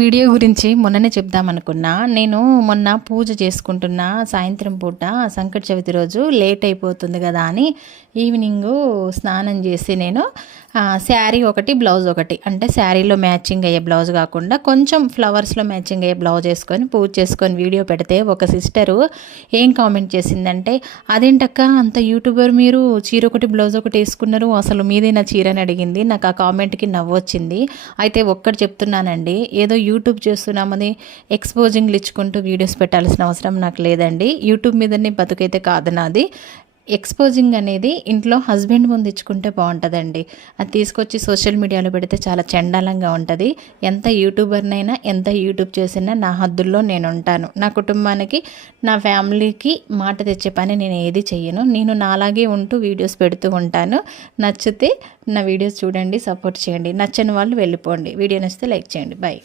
Video గురించి మొన్ననే చెప్దామనుకున్నా. నేను మొన్న పూజ చేసుకుంటున్నా, సాయంత్రం పూట సంకట చవితి రోజు లేట్ అయిపోతుంది కదా అని ఈవినింగు స్నానం చేసి నేను శారీ ఒకటి బ్లౌజ్ ఒకటి, అంటే శారీలో మ్యాచింగ్ అయ్యే బ్లౌజ్ కాకుండా కొంచెం ఫ్లవర్స్లో మ్యాచింగ్ అయ్యే బ్లౌజ్ వేసుకొని పూజ చేసుకొని వీడియో పెడితే ఒక సిస్టరు ఏం కామెంట్ చేసిందంటే, అదేంటక్క అంత యూట్యూబర్ మీరు చీర ఒకటి బ్లౌజ్ ఒకటి వేసుకున్నారు, అసలు మీదేనా చీర అని అడిగింది. నాకు ఆ కామెంట్కి నవ్వు వచ్చింది. అయితే ఒక్కటి చెప్తున్నానండి, ఏదో యూట్యూబ్ చేస్తున్నామని ఎక్స్పోజింగ్లు ఇచ్చుకుంటూ వీడియోస్ పెట్టాల్సిన అవసరం నాకు లేదండి. యూట్యూబ్ మీదనే బతుకైతే కాదు నాది. ఎక్స్పోజింగ్ అనేది ఇంట్లో హస్బెండ్ ముందు ఇచ్చుకుంటే బాగుంటుందండి. అది తీసుకొచ్చి సోషల్ మీడియాలో పెడితే చాలా చండాలంగా ఉంటుంది. ఎంత యూట్యూబర్నైనా ఎంత యూట్యూబ్ చేసినా నా హద్దుల్లో నేను ఉంటాను. నా కుటుంబానికి నా ఫ్యామిలీకి మాట తెచ్చే పని నేను ఏది చెయ్యను. నేను నాలాగే ఉంటూ వీడియోస్ పెడుతూ ఉంటాను. నచ్చితే నా వీడియోస్ చూడండి, సపోర్ట్ చేయండి. నచ్చని వాళ్ళు వెళ్ళిపోండి. వీడియో నచ్చితే లైక్ చేయండి. బాయ్.